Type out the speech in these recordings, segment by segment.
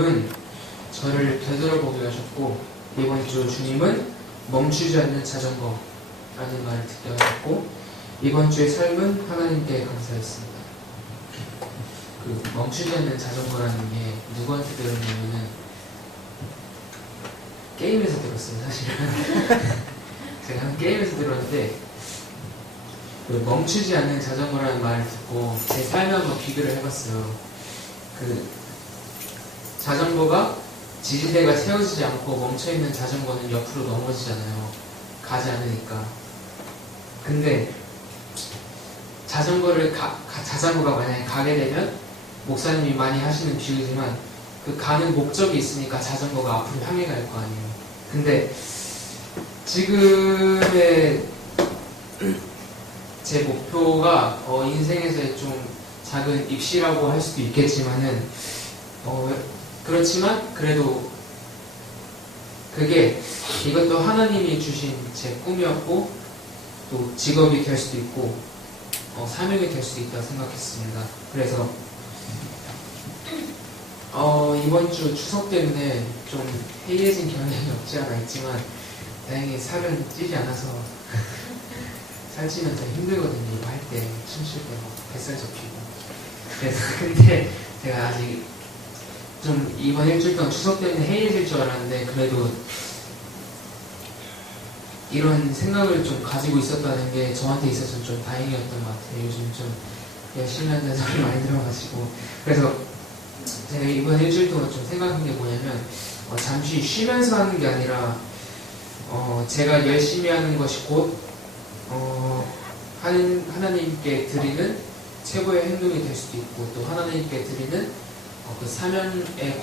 주님은 저를 되돌아보게 하셨고, 이번 주 주님은 멈추지 않는 자전거라는 말을 듣게 하셨고, 이번 주의 삶은 하나님께 감사했습니다. 그 멈추지 않는 자전거라는 게 누구한테 들었냐면은 게임에서 들었어요, 사실은. 제가 한 게임에서 들었는데, 그 멈추지 않는 자전거라는 말을 듣고 제 삶에 한번 비교를 해봤어요. 그 자전거가 지지대가 세워지지 않고 멈춰있는 자전거는 옆으로 넘어지잖아요. 가지 않으니까. 근데 자전거가 만약에 가게 되면, 목사님이 많이 하시는 비유지만, 그 가는 목적이 있으니까 자전거가 앞으로 향해 갈 거 아니에요. 근데 지금의 제 목표가 인생에서의 좀 작은 입시라고 할 수도 있겠지만은, 그렇지만 그래도 그게 이것도 하나님이 주신 제 꿈이었고, 또 직업이 될 수도 있고 사명이 될 수도 있다고 생각했습니다. 그래서 이번 주 추석 때문에 좀 해이해진 경향이 없지 않아 있지만, 다행히 살은 찌지 않아서 살 찌면 더 힘들거든요. 이거 할 때, 춤출 때 막 뱃살 접히고. 그래서 근데 제가 아직 좀 이번 일주일 동안 추석 때문에 해이해질 줄 알았는데, 그래도 이런 생각을 좀 가지고 있었다는 게 저한테 있어서 좀 다행이었던 것 같아요. 요즘 좀 열심히 한다는 소리 많이 들어가지고. 그래서 제가 이번 일주일 동안 좀 생각한 게 뭐냐면, 잠시 쉬면서 하는 게 아니라 제가 열심히 하는 것이 곧 하나님께 드리는 최고의 행동이 될 수도 있고, 또 하나님께 드리는 그 사명이라는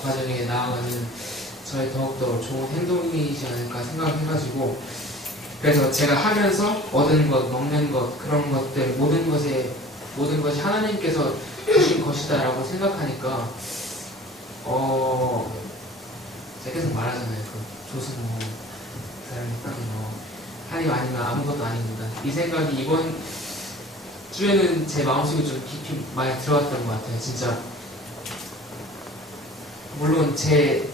과정에 나아가는 저의 더욱더 좋은 행동이지 않을까 생각해가지고, 그래서 제가 하면서 얻은 것, 먹는 것, 그런 것들, 모든 것이 하나님께서 주신 것이다라고 생각하니까, 제가 계속 말하잖아요. 그 조승우 사람이 빠진 하나님 아니면 아무것도 아닙니다. 이 생각이 이번 주에는 제 마음속에 좀 깊이 많이 들어왔던 것 같아요. 진짜 물론 제가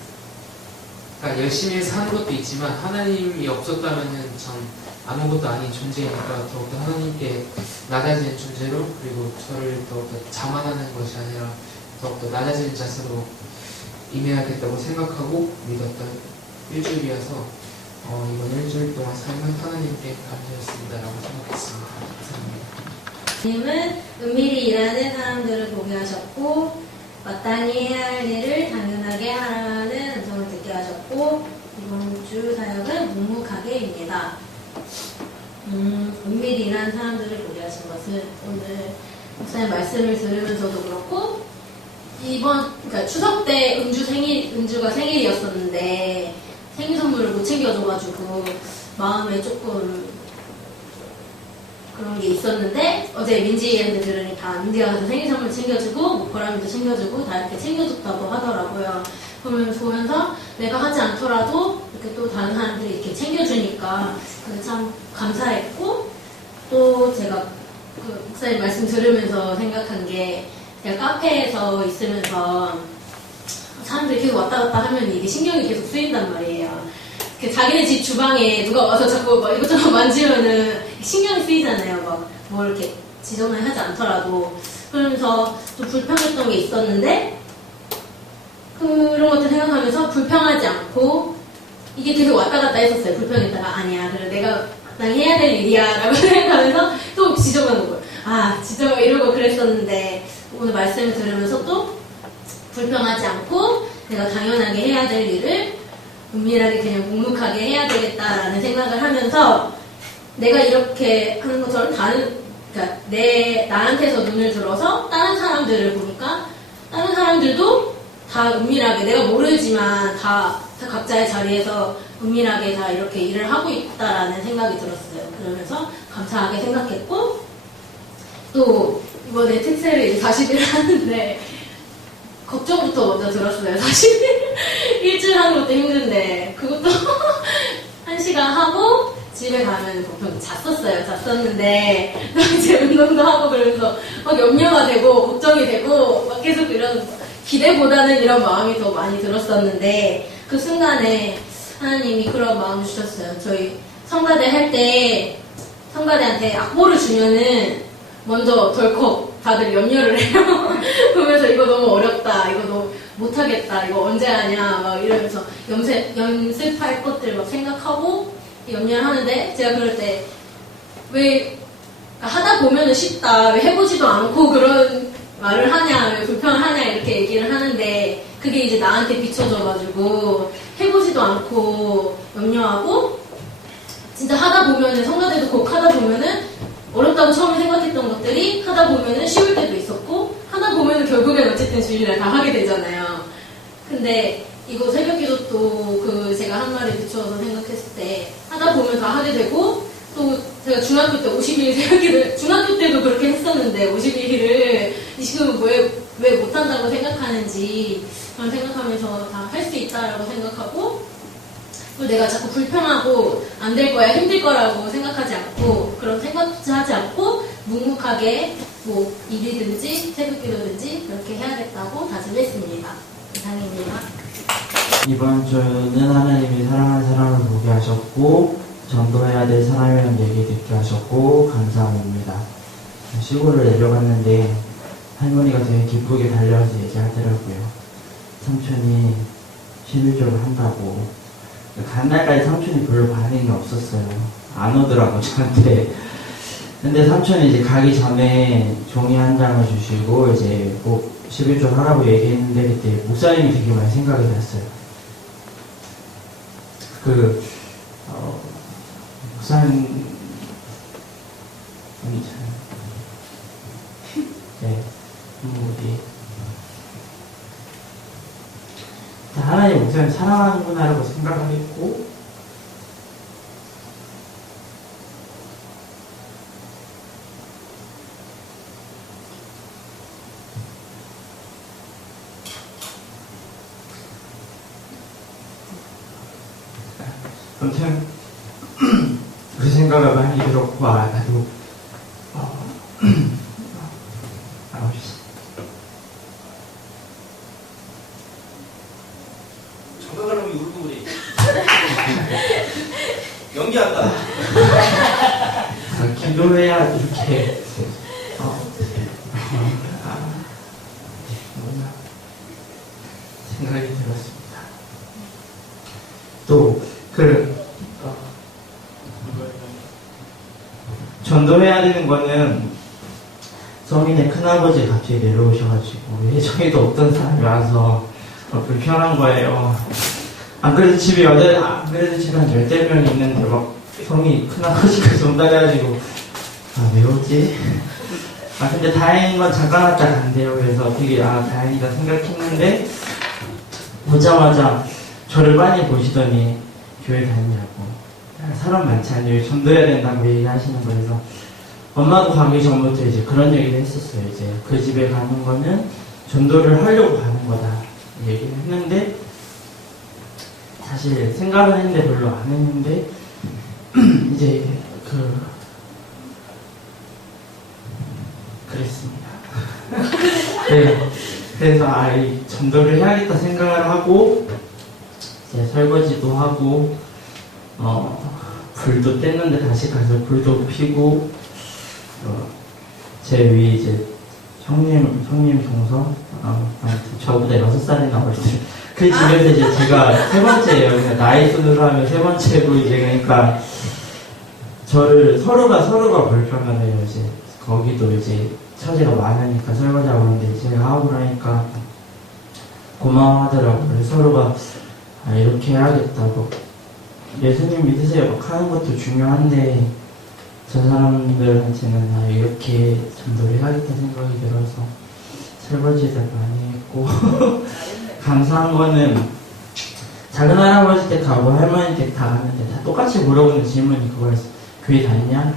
열심히 해서 하는 것도 있지만, 하나님이 없었다면은 전 아무것도 아닌 존재이니까 더욱더 하나님께 낮아지는 존재로, 그리고 저를 더욱더 자만하는 것이 아니라 더욱더 낮아지는 자세로 임해야겠다고 생각하고 믿었던 일주일이어서 이번 일주일 동안 삶은 하나님께 감사했습니다라고 생각했습니다. 감사합니다. 주님은 은밀히 일하는 사람들을 보게 하셨고, 마땅히 해야 할 일을 당연하게 하라는 음성을 듣게 하셨고, 이번 주 사역은 묵묵하게입니다. 은밀히 일하는 사람들을 보게 하신 것은, 오늘 목사님 말씀을 들으면서도 그렇고, 그러니까 추석 때 은주가 생일이었었는데 생일 선물을 못 챙겨줘가지고 마음에 조금 그런 게 있었는데, 어제 민지한테 들으니까 민지가 가서 생일 선물 챙겨주고 보람이도 챙겨주고 다 이렇게 챙겨줬다고 하더라고요. 그러면 보면서 내가 하지 않더라도 이렇게 또 다른 사람들이 이렇게 챙겨주니까 그게 참 감사했고, 또 제가 그 목사님 말씀 들으면서 생각한 게, 제가 카페에서 있으면서 사람들이 계속 왔다 갔다 하면 이게 신경이 계속 쓰인단 말이에요. 자기네 집 주방에 누가 와서 자꾸 막 이것저것 만지면은 신경이 쓰이잖아요. 막 뭐 이렇게 지저분하게 하지 않더라도. 그러면서 좀 불평했던 게 있었는데, 그런 것들 생각하면서 불평하지 않고, 이게 계속 왔다 갔다 했었어요. 불평했다가 아니야, 그래 내가 마땅히 해야 될 일이야 라고 생각하면서 또 지저분한 거예요. 진짜 이러고 그랬었는데, 오늘 말씀을 들으면서 또 불평하지 않고 내가 당연하게 해야 될 일을 은밀하게 그냥 묵묵하게 해야 되겠다라는 생각을 하면서, 내가 이렇게 하는 것처럼 그러니까 나한테서 눈을 들어서 다른 사람들을 보니까 다른 사람들도 다 은밀하게, 내가 모르지만 다 각자의 자리에서 은밀하게 다 이렇게 일을 하고 있다라는 생각이 들었어요. 그러면서 감사하게 생각했고, 또 이번에 특세를 40일 하는데 걱정부터 먼저 들었어요. 40일 일주일 하는 것도 힘든데 그것도 1시간 하고 집에 가면 보통 잤었는데 이제 운동도 하고 그러면서 막 염려가 되고 걱정이 되고 막 계속 이런 기대보다는 이런 마음이 더 많이 들었었는데 그 순간에 하나님이 그런 마음을 주셨어요. 저희 성가대 할 때 성가대한테 악보를 주면은 먼저 덜컥 다들 염려를 해요. 그러면서 이거 너무 어렵다, 이거 너무 못하겠다, 이거 언제 하냐 막 이러면서 연습할 것들 막 생각하고 염려를 하는데 제가 그럴 때 왜 하다 보면은 쉽다, 왜 해보지도 않고 그런 말을 하냐, 왜 불편하냐 이렇게 얘기를 하는데 그게 이제 나한테 비춰져가지고 해보지도 않고 염려하고 진짜 하다 보면은 성가대도 곡 하다 보면은 어렵다고 처음에 생각했던 것들이 하다 보면은 쉬울 때도 있었고 하다 보면은 결국엔 어쨌든 주일날 다 하게 되잖아요. 근데 이거 새벽기도 그 제가 한 말에 비추어서 생각했을 때 하다 보면 다 하게 되고 또 제가 중학교 때 52일 새벽기도 중학교 때도 그렇게 했었는데 52일을 지금 왜 못한다고 생각하는지 그런 생각하면서 다 할 수 있다라고 생각하고 또 내가 자꾸 불편하고 안 될 거야 힘들 거라고 생각하지 않고 그런 생각조차 하지 않고 묵묵하게 뭐 일이든지 새벽기도든지 그렇게 해야겠다고 다짐했습니다. 이상입니다. 이번 주는 하나님이 사랑하는 사람을 보게 하셨고 전도해야 될 사람이라는 얘기 듣게 하셨고 감사합니다. 시골을 내려갔는데 할머니가 되게 기쁘게 달려와서 얘기하더라고요. 삼촌이 11조를 한다고. 간 날까지 삼촌이 별로 반응이 없었어요. 안 오더라고 저한테. 근데 삼촌이 이제 가기 전에 종이 한 장을 주시고 이제 꼭 11조 하라고 얘기했는데 그때 목사님이 되게 많이 생각이 났어요. 목사님 네, 우리 하나님 목사님 사랑하는구나라고 생각하겠고 아무튼 그 생각을 많이 들었고 나도 정강을 하면 울고 그래. 연기한다. 기도해야 이렇게 생각이 들었습니다. 또 전도해야 되는 거는 성인의 큰아버지 갑자기 내려오셔가지고 혜정이도 없던 사람이 와서 불편한 거예요. 안 그래도 집에 한 10명 있는데 막 성이 큰아버지까지 온다 해가지고 왜 오지? 근데 다행인 건 잠깐 왔다 간대요. 그래서 되게 다행이다 생각했는데 오자마자 저를 많이 보시더니 교회 다니냐고 사람 많지 않아요. 전도해야 된다고 얘기하시는 거여서 엄마도 가기 전부터 이제 그런 얘기를 했었어요. 이제 그 집에 가는 거는 전도를 하려고 가는 거다 얘기를 했는데 사실 생각은 했는데 별로 안 했는데 이제 그랬습니다. 네, 그래서 이 전도를 해야겠다 생각을 하고 이제 설거지도 하고 불도 뗐는데 다시 가서 불도 피고 제 위에 이제 형님 동서 저보다 6살이나 어리들 그 집에서 이제 제가 세 번째예요. 그냥 나이 순으로 하면 세 번째고 이제 그러니까 서로가 불편하네요. 이제 거기도 이제 처지가 많으니까 설거지하고 그러는데 제가 하고 나니까 고마워하더라고요. 그래서 서로가 이렇게 해야겠다고 예수님 믿으세요 막 하는 것도 중요한데 저 사람들한테는 이렇게 전도를 해야겠다 생각이 들어서 설거지를 많이 했고 감사한 거는 작은 할아버지 댁 가고 할머니 댁 다 갔는데 다 똑같이 물어보는 질문이 그거였어. 교회 다니냐?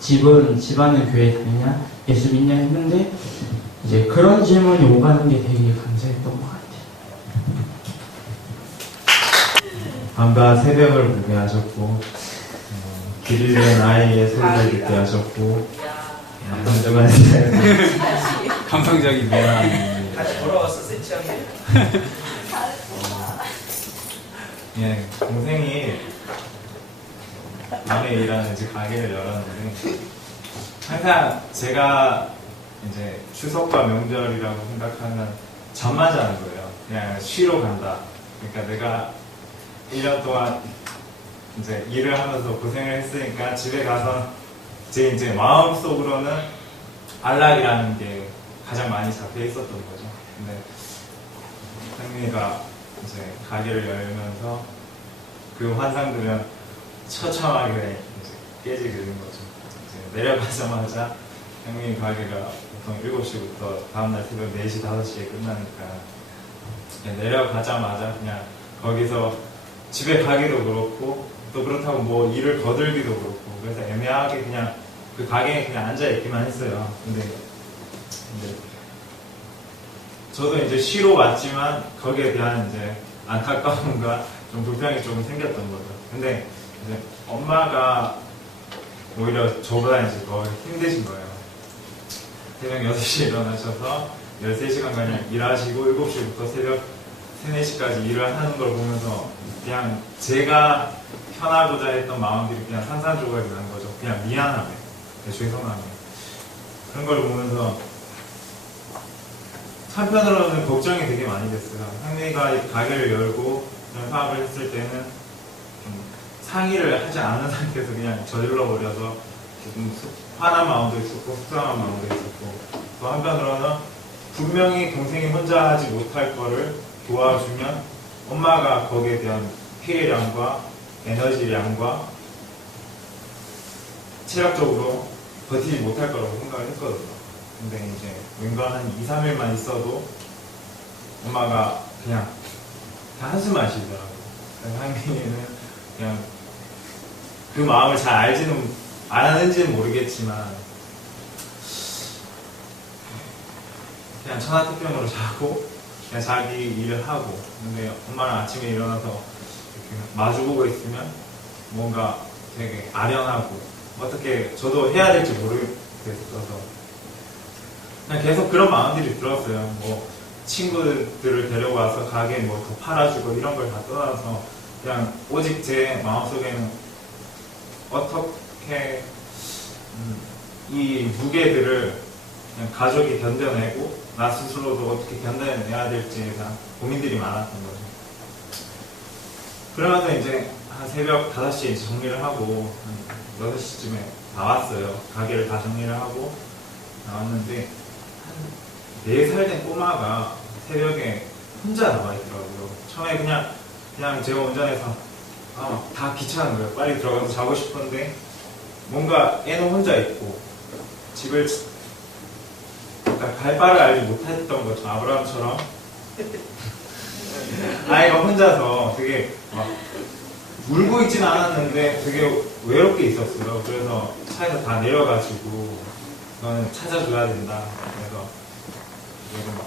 집안은 교회 다니냐? 예수 믿냐? 했는데 이제 그런 질문이 오가는 게 되게 감사했던 것 같아요. 밤과 새벽을 보게 하셨고 길 잃은 아이의 소리를 듣게 하셨고 감정한 감성적이네요. 다시 돌아왔어 세치한테. 예, 동생이 밤에 일하는 이제 가게를 열었는데 항상 제가 이제 추석과 명절이라고 생각하면 잠만 자는 거예요. 그냥 쉬러 간다. 그러니까 내가 1년 동안 이제 일을 하면서 고생을 했으니까 집에 가서 제 이제 마음속으로는 안락이라는 게 가장 많이 잡혀 있었던 거죠. 근데 상민이가 이제 가게를 열면서 그 환상들은 처참하게 이제 깨지게 된 거죠. 이제 내려가자마자 상민이 가게가 보통 7시부터 다음날 새벽 4시, 5시에 끝나니까 내려가자마자 그냥 거기서 집에 가기도 그렇고 또 그렇다고 뭐 일을 거들기도 그렇고 그래서 애매하게 그냥 그 가게에 그냥 앉아있기만 했어요. 근데 저도 이제 쉬러 왔지만 거기에 대한 이제 안타까움과 좀 불평이 좀 생겼던 거죠. 근데 이제 엄마가 오히려 저보다 이제 더 힘드신 거예요. 새벽 6시에 일어나셔서 13시간가량 일하시고 7시부터 새벽 3, 4시까지 일을 하는 걸 보면서 그냥 제가 편하고자 했던 마음들이 그냥 산산조각이 난 거죠. 그냥 미안함에, 죄송함에. 그런 걸 보면서 한편으로는 걱정이 되게 많이 됐어요. 상민이가 가게를 열고 파업을 했을 때는 좀 상의를 하지 않은 상태에서 그냥 저질러 버려서 좀 화난 마음도 있었고 속상한 마음도 있었고 또 한편으로는 분명히 동생이 혼자 하지 못할 거를 도와주면 엄마가 거기에 대한 피해량과 에너지량과 체력적으로 버티지 못할 거라고 생각을 했거든요. 근데 이제 왠가 한 2, 3일만 있어도 엄마가 그냥 다 한숨만 쉬더라고요. 상민이는 그냥 그 마음을 잘 알지는 않았는지는 모르겠지만 그냥 천하태평으로 자고 그냥 자기 일을 하고 근데 엄마는 아침에 일어나서 이렇게 마주보고 있으면 뭔가 되게 아련하고 어떻게 저도 해야 될지 모르겠어서 그냥 계속 그런 마음들이 들었어요. 뭐 친구들을 데려와서 가게 뭐 더 팔아주고 이런 걸 다 떠나서 그냥 오직 제 마음속에는 어떻게 이 무게들을 그냥 가족이 견뎌내고 나 스스로도 어떻게 견뎌내야 될지에 대한 고민들이 많았던 거죠. 그러면서 이제 한 새벽 5시에 이제 정리를 하고 한 6시쯤에 나왔어요. 가게를 다 정리를 하고 나왔는데 한 4살 된 꼬마가 새벽에 혼자 나와 있더라고요. 처음에 그냥 제가 운전해서 다 귀찮은 거예요. 빨리 들어가서 자고 싶은데 뭔가 애는 혼자 있고 집을 그러니까 갈 바를 알지 못했던 거죠. 아브라함처럼 아이가 혼자서 되게 막 울고 있진 않았는데 되게 외롭게 있었어요. 그래서 차에서 다 내려가지고 너는 찾아줘야 된다. 그래서 막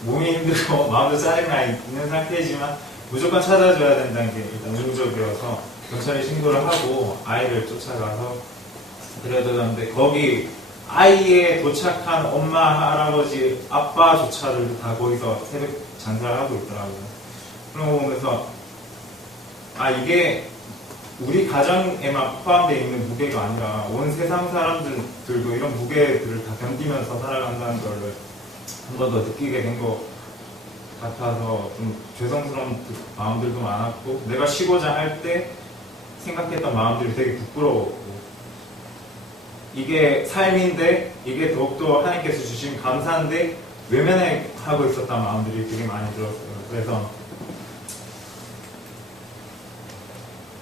몸이 힘들고 마음도 짜증나 있는 상태지만 무조건 찾아줘야 된다는 게 일단 의무적이어서 경찰에 신고를 하고 아이를 쫓아가서 데려다줬는데 거기 아이의 도착한 엄마, 할아버지, 아빠조차들도 다 거기서 새벽 장사를 하고 있더라고요. 그런 거 보면서 이게 우리 가정에만 포함되어 있는 무게가 아니라 온 세상 사람들도 이런 무게들을 다 견디면서 살아간다는 걸 한 번 더 느끼게 된 것 같아서 좀 죄송스러운 마음들도 많았고 내가 쉬고자 할 때 생각했던 마음들이 되게 부끄러웠고 이게 삶인데 이게 더욱더 하나님께서 주신 감사인데 외면하고 있었던 마음들이 되게 많이 들었어요. 그래서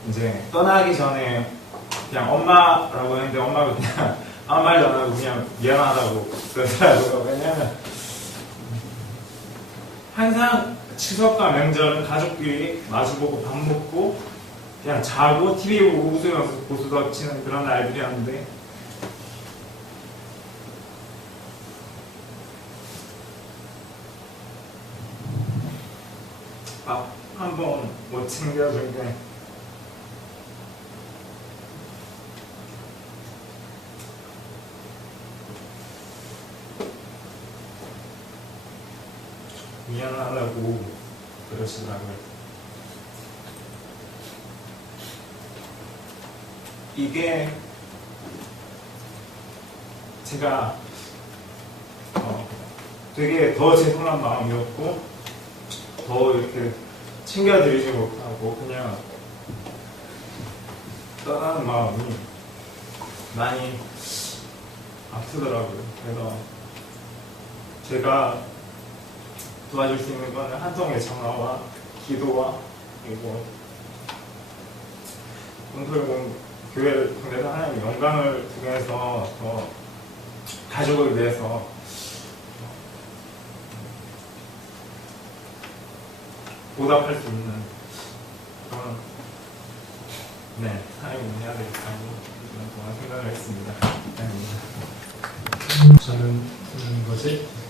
이제 떠나기 전에 그냥 엄마라고 했는데 엄마가 그냥 아무 말도 안 하고 그냥 미안하다고 그러더라고요. 왜냐면 항상 추석과 명절은 가족끼리 마주보고 밥 먹고 그냥 자고 TV 보고 웃으면서 고수덕 치는 그런 날들이었는데 한번 못 챙겨준 게 미안하다고 그러시더라고요. 이게 제가 되게 더 죄송한 마음이었고 더 이렇게 챙겨드리지 못하고 그냥 떠나는 마음이 많이 아프더라고요. 그래서 제가 도와줄 수 있는 거는 한 통의 전화와 기도와 그리고 공설공 교회를 통해서 하나님 영광을 통해서 더 가족을 위해서 보답할 수 있는 그런 사람이 해야 되겠다고 이런 동안 생각을 했습니다. 저는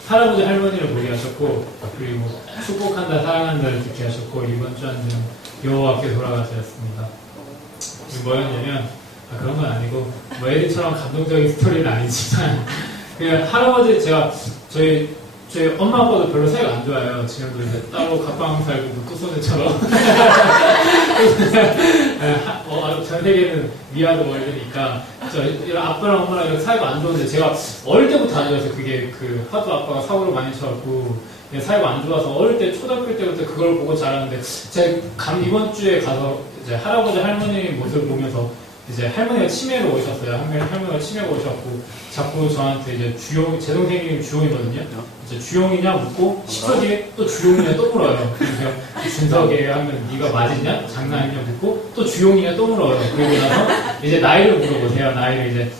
할아버지 할머니를 보게 하셨고 그리고 축복한다 사랑한다를 듣게 하셨고 이번 주 한 주는 여호와께 돌아가셨습니다. 뭐였냐면 그런 건 아니고 뭐 애들처럼 감동적인 스토리는 아니지만 그냥 할아버지 제가 저희 엄마 아빠도 별로 사이가 안 좋아요. 지금도 이제 따로 각방 살고 뚜소네처럼 전 세계는 위아더 월드니까 이런 아빠랑 엄마랑 이렇게 사이가 안 좋은데 제가 어릴 때부터 안 좋아서 그게 하도 아빠가 사고를 많이 쳐갖고 사이가 안 좋아서 어릴 때 초등학교 때부터 그걸 보고 자랐는데 제가 이번 주에 가서 이제 할아버지 할머니 모습을 보면서 이제 할머니가 치매로 오셨어요. 할머니가 치매가 오셨고 자꾸 저한테 이제 제 동생 이름이 주용이거든요. 이제 주용이냐 묻고 10초 뒤에 또 주용이냐 또 물어요. 그래서 준석에 하면 네가 맞으냐? 장난이냐 묻고 또 주용이냐 또 물어요. 그리고 나서 이제 나이를 물어보세요. 나이를 이제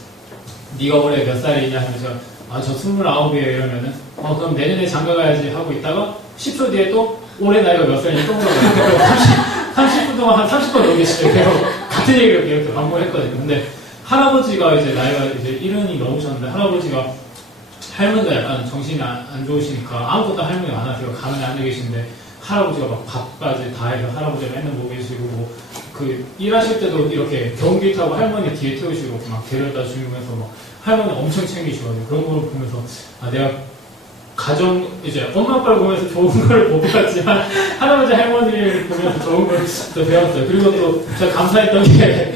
네가 올해 몇 살이냐 하면서 저 29이에요 이러면은 그럼 내년에 장가 가야지 하고 있다가 10초 뒤에 또 올해 나이가 몇 살이냐 또 물어봐요. 30분 동안 한 30번 넘기시죠. 같은 얘기를 이렇게 반복을 했거든요. 근데 할아버지가 이제 나이가 이제 70이 넘으셨는데 할아버지가 할머니가 약간 정신이 안 좋으시니까 아무것도 할머니가 안 하세요. 가만히 앉아 계시는데 할아버지가 막 밥까지 다 해서 할아버지가 맨날 보고 계시고 일하실 때도 이렇게 경기 타고 할머니 뒤에 태우시고 막 데려다 주면서 막 할머니 엄청 챙기시거든요. 그런 거를 보면서 내가 이제 엄마 아빠를 보면서 좋은 걸 못 배웠지만 할아버지 할머니를 보면서 좋은 걸 또 배웠어요. 그리고 또 제가 감사했던 게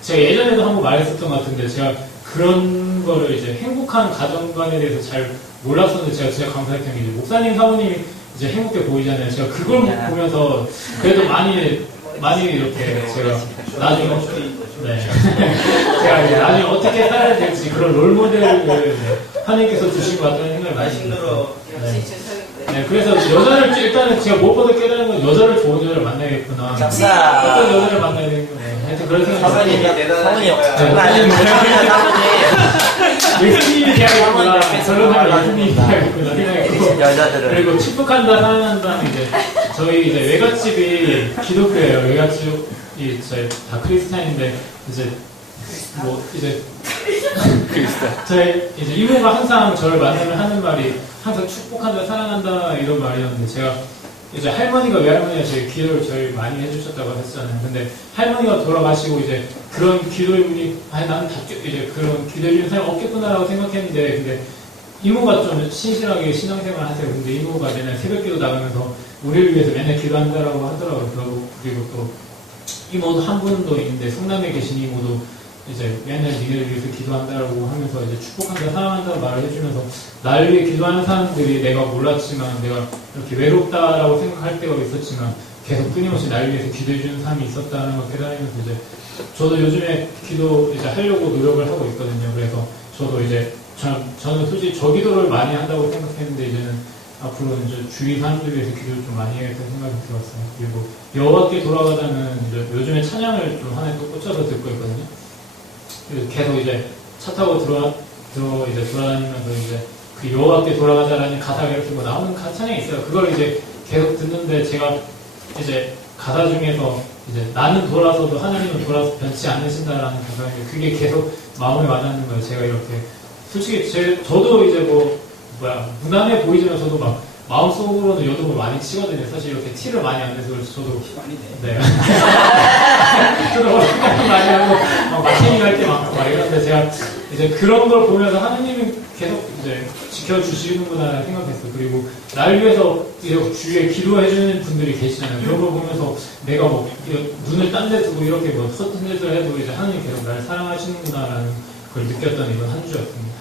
제가 예전에도 한번 말했었던 것 같은데 제가 그런 거를 이제 행복한 가정관에 대해서 잘 몰랐었는데 제가 진짜 감사했던 게 이제 목사님 사모님이 이제 행복해 보이잖아요. 제가 그걸 보면서 그래도 많이 이렇게 제가 나중에 제가 이제 나중에 어떻게 살아야 될지 그런 롤모델을 하나님께서 주신 것 같다는 생각이 많이 들어요. 그래서 여자를 일단은 제가 무엇보다 깨달은 건 여자를 좋은 여자를 만나야겠구나. 어떤 여자를 만나야 되는 거예요. 하여튼 그런 생각이 예수님이 대하겠구나. 저런 사람 예수님이 대하겠구나 생각했고 그리고 축복한다 사랑한다는 이제 저희 이제 외갓집이 기독교예요. 외갓집이 저희 다 크리스찬인데 이제 저희 이제 이모가 항상 저를 만나면 하는 말이 항상 축복한다 사랑한다 이런 말이었는데 제가 이제 할머니가 외할머니가 저희 기도를 제일 많이 해주셨다고 했잖아요. 근데 할머니가 돌아가시고 이제 그런 기도의 분이 나는 이제 그런 기도해주는 사람이 없겠구나라고 생각했는데 근데 이모가 좀 신실하게 신앙생활 하세요. 근데 이모가 맨날 새벽기도 나가면서 우리를 위해서 맨날 기도한다라고 하더라고요. 그리고 또 이모도 한 분도 있는데 성남에 계신 이모도 이제 맨날 니네를 위해서 기도한다라고 하면서 이제 축복한다 사랑한다는 말을 해주면서 나를 위해 기도하는 사람들이 내가 몰랐지만 내가 이렇게 외롭다라고 생각할 때가 있었지만 계속 끊임없이 나를 위해서 기도해주는 사람이 있었다는 걸 깨달으면서 이제 저도 요즘에 기도 이제 하려고 노력을 하고 있거든요. 그래서 저도 이제 저는 솔직히 저 기도를 많이 한다고 생각했는데 이제는 앞으로는 이제 주위 사람들 위해서 기도를 좀 많이 해야겠다는 생각이 들었어요. 그리고 여호와께 돌아가자는 이제 요즘에 찬양을 좀 하나에 또 꽂혀서 듣고 있거든요. 계속 이제 차 타고 이제 돌아다니면서 이제 그 여호와께 돌아가자라는 가사가 이렇게 뭐 나오는 찬양이 있어요. 그걸 이제 계속 듣는데 제가 이제 가사 중에서 이제 나는 돌아서도 하나님은 돌아서 변치 않으신다라는 가사인데 그게 계속 마음에 와닿는 거예요. 제가 이렇게 솔직히 저도 이제 뭐 무난해 보이지만서도 막 마음속으로는 여동을 많이 치거든요. 사실 이렇게 티를 많이 안 내서 그래서 저도 많이 네. 내. 저도 생각 많이 하고 마케팅 할 때 많고 막 이런데 제가 이제 그런 걸 보면서 하느님이 계속 이제 지켜주시는구나 생각했어요. 그리고 날 위해서 이렇게 주위에 기도해주는 분들이 계시잖아요. 이런 걸 보면서 내가 뭐 눈을 딴 데 두고 이렇게 뭐 헛짓을 해도 이제 하느님 계속 날 사랑하시는구나라는 걸 느꼈던 이번 한 주였습니다.